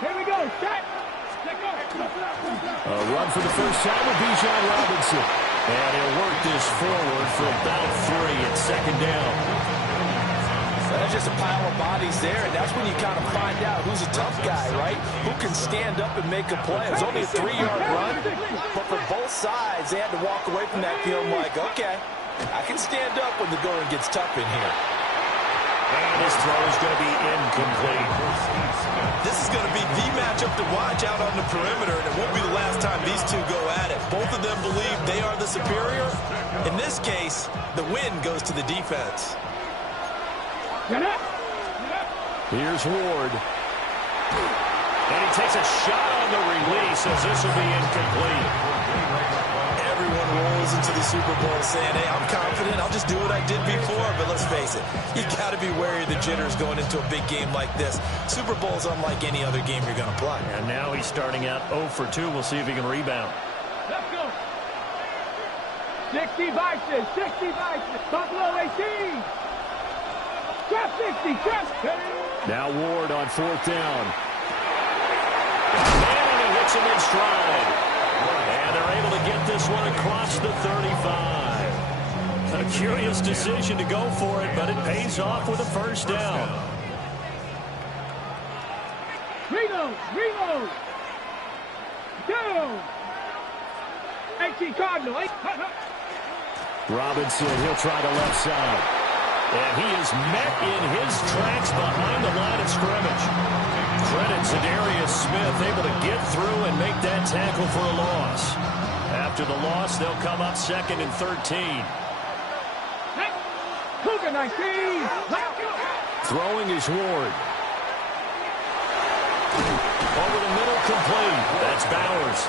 Here we go. Set. A run for the first time with Bijan Robinson. And he'll work this forward for about 3 at second down. That's just a pile of bodies there, and that's when you kind of find out who's a tough guy, right? Who can stand up and make a play. It's only a 3-yard run, but for both sides, they had to walk away from that feeling like, okay, I can stand up when the going gets tough in here. And his throw is going to be incomplete. This is going to be the matchup to watch out on the perimeter, and it won't be the last time these two go at it. Both of them believe they are the superior. In this case, the win goes to the defense. Here's Ward. And he takes a shot on the release as this will be incomplete. Everyone rolls into the Super Bowl saying, hey, I'm confident. I'll just do what I did before. But let's face it, you got to be wary of the jitters going into a big game like this. Super Bowl's unlike any other game you're going to play. And now he's starting out 0 for 2. We'll see if he can rebound. Let's go. 60 vices. 60 vices. Buffalo 18. Trap 60. Trap. Now Ward on 4th down. And he hits him in stride. And they're able to get this one across the 35. A curious decision to go for it, but it pays off with a first down. Reload. Reload. Down. 18 Cardinal. Robinson, he'll try the left side. And he is met in his tracks behind the line of scrimmage. Credit to Darius Smith, able to get through and make that tackle for a loss. After the loss, they'll come up 2nd and 13. Cougar 19. Throwing is Ward. Over the middle, complete. That's Bowers.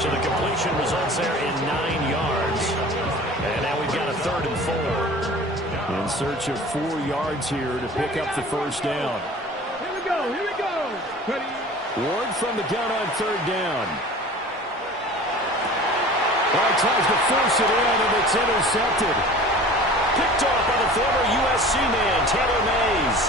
So the completion results there in 9 yards. And now we've got a 3rd and 4. In search of 4 yards here to pick up the first down. Here we go. Here we go. Ready. Ward from the gun on 3rd down. Tries to force it in, and it's intercepted. Picked off by the former USC man, Taylor Mays.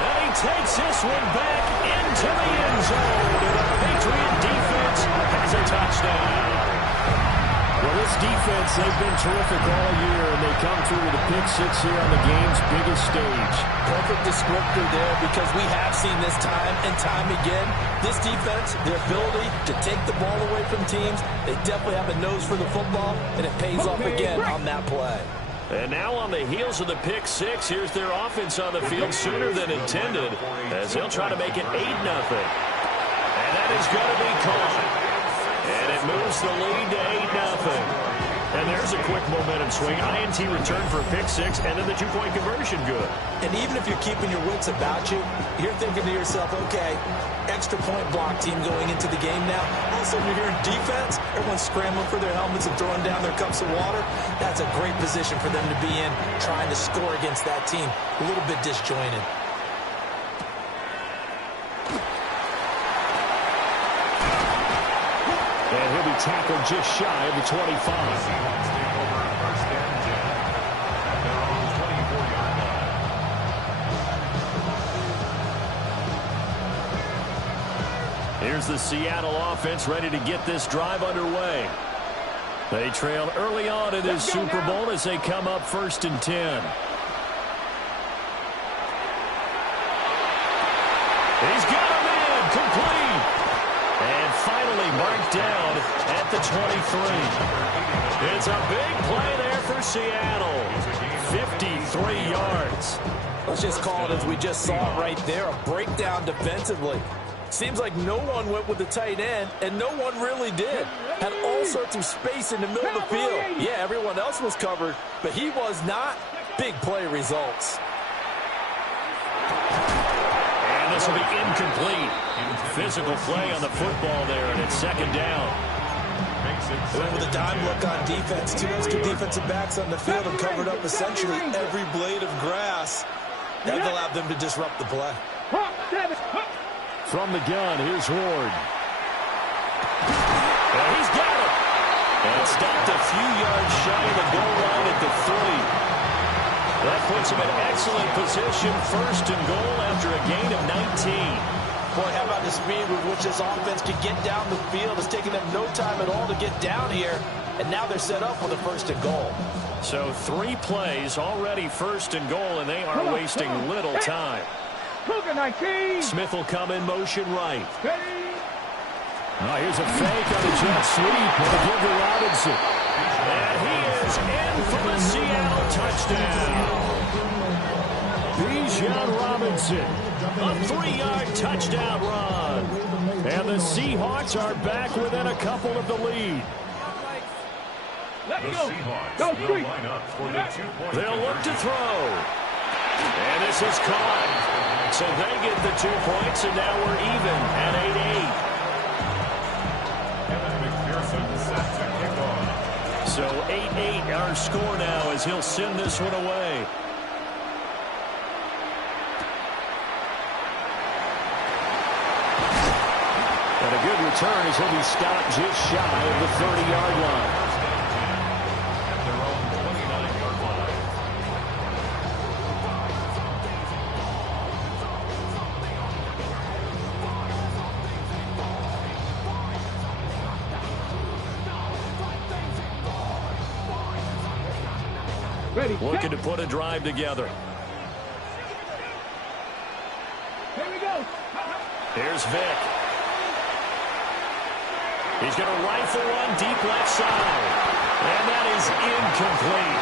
And he takes this one back into the end zone. And the Patriot defense has a touchdown. Well, this defense, they've been terrific all year, and they come through with a pick 6 here on the game's biggest stage. Perfect descriptor there, because we have seen this time and time again. This defense, their ability to take the ball away from teams, they definitely have a nose for the football, and it pays off again on that play. And now on the heels of the pick 6, here's their offense on the field sooner than intended, as they'll try to make it 8-0. And that is going to be caught. And it moves the lead to 8-0. And there's a quick momentum swing. INT return for a pick 6, and then the 2-point conversion good. And even if you're keeping your wits about you, you're thinking to yourself, okay, extra point block team going into the game now. Also, when you're hearing defense, everyone's scrambling for their helmets and throwing down their cups of water. That's a great position for them to be in, trying to score against that team. A little bit disjointed. And he'll be tackled just shy of the 25. Here's the Seattle offense ready to get this drive underway. They trailed early on in this Super Bowl as they come up 1st and 10. He's got him in, complete. And finally marked down at the 23. It's a big play there for Seattle. 53 yards. Let's just call it as we just saw it right there, a breakdown defensively. Seems like no one went with the tight end, and no one really did. Had all sorts of space in the middle of the field. Yeah, everyone else was covered, but he was not. Big play results. And this will be incomplete. Physical play on the football there, and it's 2nd down. They went with a dime look on defense. 2 extra defensive backs on the field and covered up essentially every blade of grass. That allowed them to disrupt the play. From the gun, here's Ward. And he's got it. And stopped a few yards shy of the goal line at the 3. That puts him in excellent position, first and goal after a gain of 19. Boy, how about the speed with which this offense can get down the field? It's taken them no time at all to get down here, and now they're set up with a first and goal. So 3 plays already first and goal, and they are wasting little time. Smith will come in motion right. Here's a fake on a jet sweep. It'll give to Robinson. And he is in for the Seattle touchdown. Bijan Robinson. A 3-yard touchdown run. And the Seahawks are back within a couple of the lead. Let's The go. Seahawks will line up for the 2-point. They'll look to throw. And this is caught. So they get the 2 points, and now we're even at 8-8. So 8-8 our score now as he'll send this one away. And a good return as he'll be stopped just shy of the 30-yard line. Looking to put a drive together. Here we go. Here's Vick. He's going to rifle one deep left side. And that is incomplete.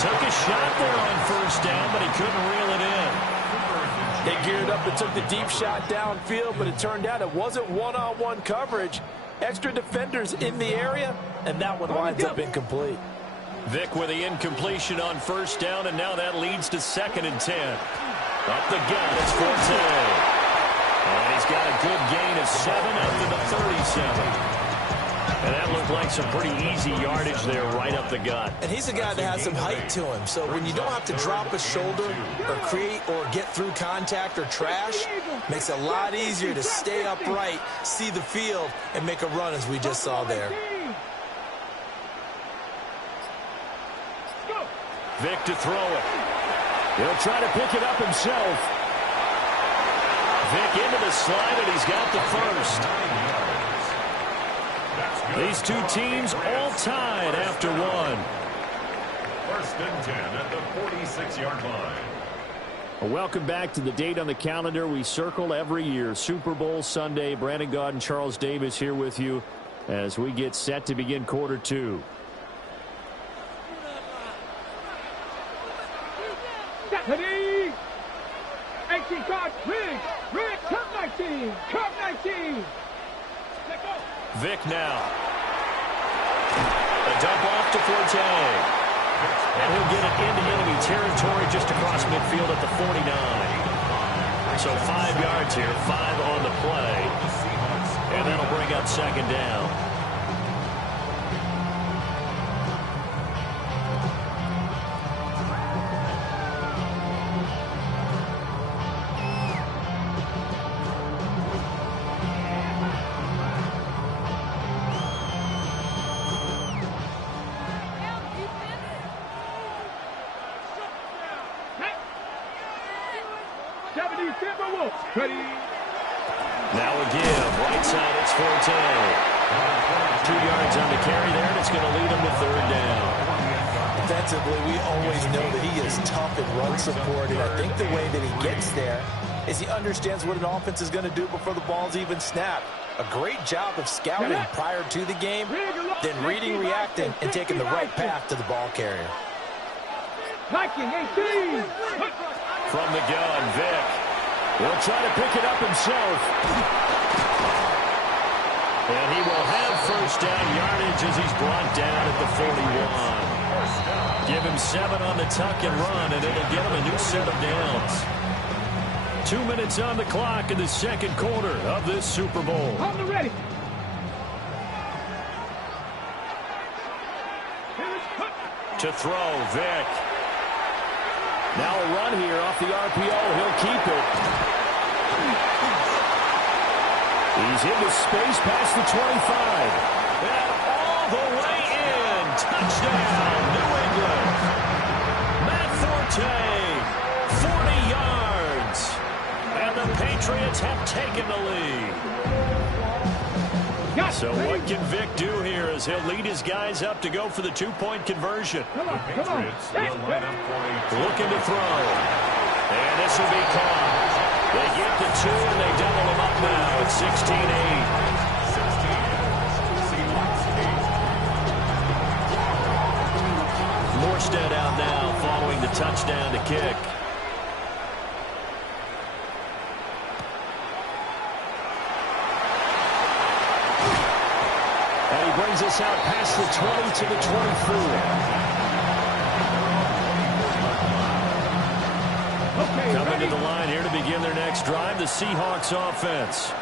Took a shot there on first down, but he couldn't reel it in. They geared up and took the deep shot downfield, but it turned out it wasn't one-on-one coverage. Extra defenders in the area, and that one winds up incomplete. Vick with the incompletion on first down, and now that leads to 2nd and 10. Up the gut, it's Forte. And he's got a good gain of 7 up to the 37. And that looked like some pretty easy yardage there right up the gut. And he's a guy that has some height to him, so when you don't have to drop a shoulder or create or get through contact or trash, makes it a lot easier to stay upright, see the field, and make a run as we just saw there. Vick to throw it. He'll try to pick it up himself. Vick into the slide, and he's got the first. These two teams all tied after one. 1st and 10 at the 46-yard line. Well, welcome back to the date on the calendar we circle every year. Super Bowl Sunday. Brandon Gaudin, Charles Davis here with you as we get set to begin quarter 2. Deputy! 18 cards, Rig, Cup 19, Cup 19. Vick now. A dump off to Forte. And he'll get it into enemy territory just across midfield at the 49. So 5 yards here, 5 on the play. And that'll bring up 2nd down. Ready. Now a give. Right side, it's Forte. 2 yards on the carry there, and it's going to lead him to 3rd down. Defensively, we always know that he is tough in run support, and I think the way that he gets there is he understands what an offense is going to do before the ball's even snapped. A great job of scouting prior to the game, then reading, reacting, and taking the right path to the ball carrier. Viking 18. From the gun, Vick. He'll try to pick it up himself. And he will have first down yardage as he's brought down at the 41. Give him 7 on the tuck and run, and it'll get him a new set of downs. 2 minutes on the clock in the 2nd quarter of this Super Bowl. On the ready. To throw, Vick. Now a run here off the RPO. He'll keep it. He's into space past the 25. And all the way in. Touchdown, New England. Matt Forte Forte, 40 yards. And the Patriots have taken the lead. So what can Vic do here as he'll lead his guys up to go for the two-point conversion? Patriots will line up for a Looking to throw. And this will be caught. They get the two, and they double them up now at 16-8. Morstead out now following the touchdown to kick. And he brings us out past the 20 to the 24. Coming to the line here to begin their next drive, the Seahawks offense.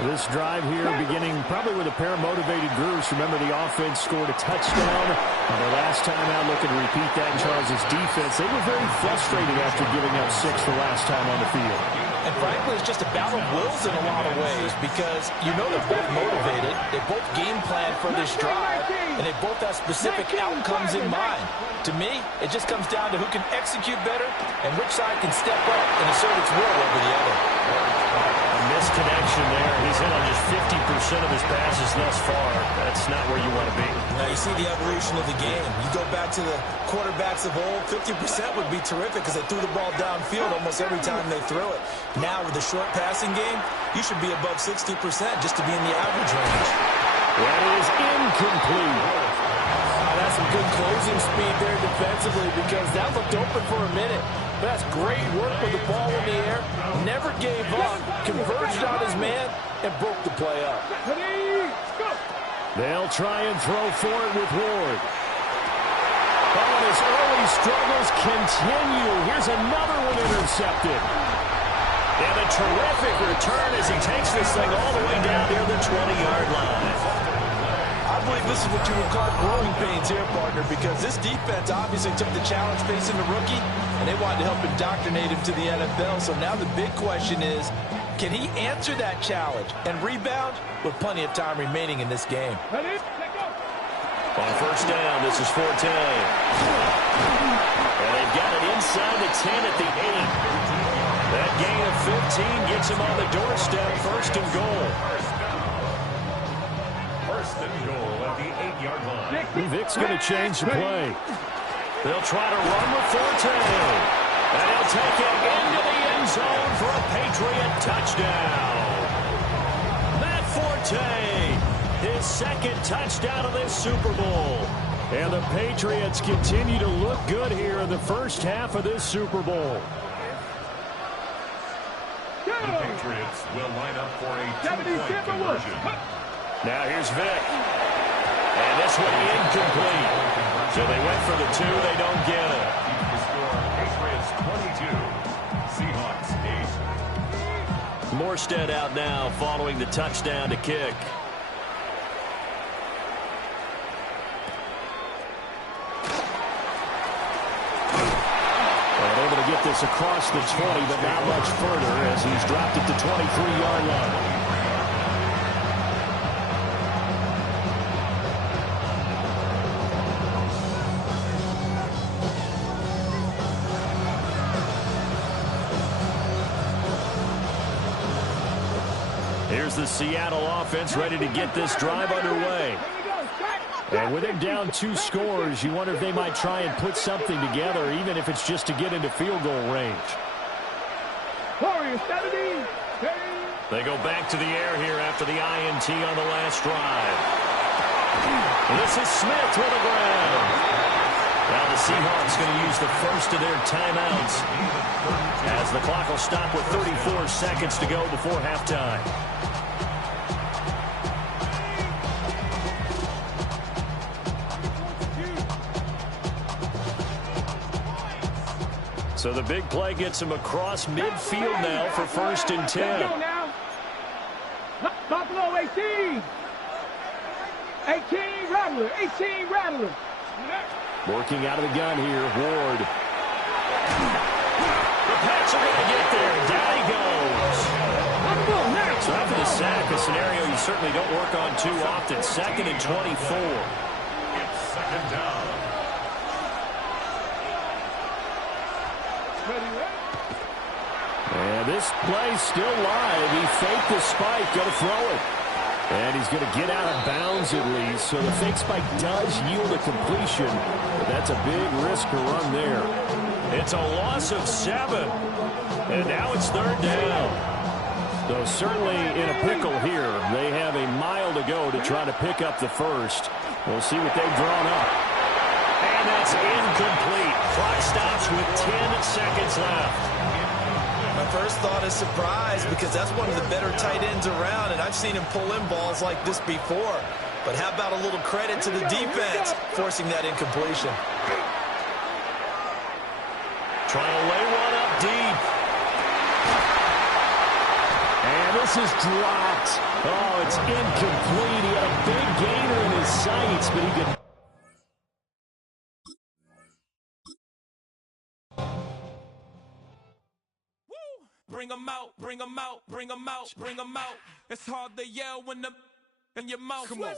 This drive here beginning probably with a pair of motivated groups. Remember, the offense scored a touchdown on their last time out. Looking to repeat that in Charles' defense. They were very frustrated after giving up 6 the last time on the field. And frankly, it's just a battle of wills in a lot of ways because you know they're both motivated. They both game plan for this drive, and they both have specific outcomes in mind. To me, it just comes down to who can execute better and which side can step up and assert its will over the other. A missed connection there. He's hit on just 50% of his passes thus far. That's not where you want to be. Now, you see the evolution of the game. You go back to the quarterbacks of old, 50% would be terrific because they threw the ball downfield almost every time they threw it. Now, with the short passing game, you should be above 60% just to be in the average range. That is incomplete. That's some good closing speed there defensively because that looked open for a minute. But that's great work with the ball in the air. Never gave up, converged on his man, and broke the play up. They'll try and throw for it with Ward. Oh, his early struggles continue. Here's another one intercepted. And a terrific return as he takes this thing all the way down near the 20-yard line. I believe this is what you would call growing pains here, partner, because this defense obviously took the challenge facing the rookie, and they wanted to help indoctrinate him to the NFL. So now the big question is, can he answer that challenge and rebound with plenty of time remaining in this game? On first down, this is Forte. And they've got it inside the 10 at the 8. That gain of 15 gets him on the doorstep, first and goal. first and goal at the 8-yard line. Vic's going to change the play. They'll try to run with Forte. And he'll take it into the end zone for a Patriot touchdown. Matt Forte, his second touchdown of this Super Bowl. And the Patriots continue to look good here in the first half of this Super Bowl. The Patriots will line up for a two-point conversion. Now here's Vic. And this one incomplete. So they went for the two. They don't get it. The score, Patriots 22, Seahawks 8. Morstead out now following the touchdown to kick. Able to get this across the 20, but not much further as he's dropped it to 23-yard line. Here's the Seattle offense ready to get this drive underway. And with him down 2 scores, you wonder if they might try and put something together, even if it's just to get into field goal range. They go back to the air here after the INT on the last drive. This is Smith with the ground. Now the Seahawks going to use the first of their timeouts as the clock will stop with 34 seconds to go before halftime. So the big play gets him across midfield now for 1st and 10. Buffalo 18. 18 Rattler. 18 Rattler. Working out of the gun here, Ward. The Pats are going to get there. Down he goes. So after the sack, a scenario you certainly don't work on too often. 2nd and 24. It's 2nd down. And this play's still live. He faked the spike, going to throw it. And he's going to get out of bounds at least. So the fake spike does yield a completion. But that's a big risk to run there. It's a loss of 7. And now it's 3rd down. So certainly in a pickle here. They have a mile to go to try to pick up the first. We'll see what they've drawn up. And that's incomplete. Clock stops with 10 seconds left. My first thought is surprise because that's one of the better tight ends around, and I've seen him pull in balls like this before. But how about a little credit to the defense forcing that incompletion? Trying to lay one up deep. And this is dropped. Oh, it's incomplete. He had a big gainer in his sights, but he could... Bring 'em out, bring 'em out, bring 'em out, bring 'em out. It's hard to yell when in your mouth. Come on.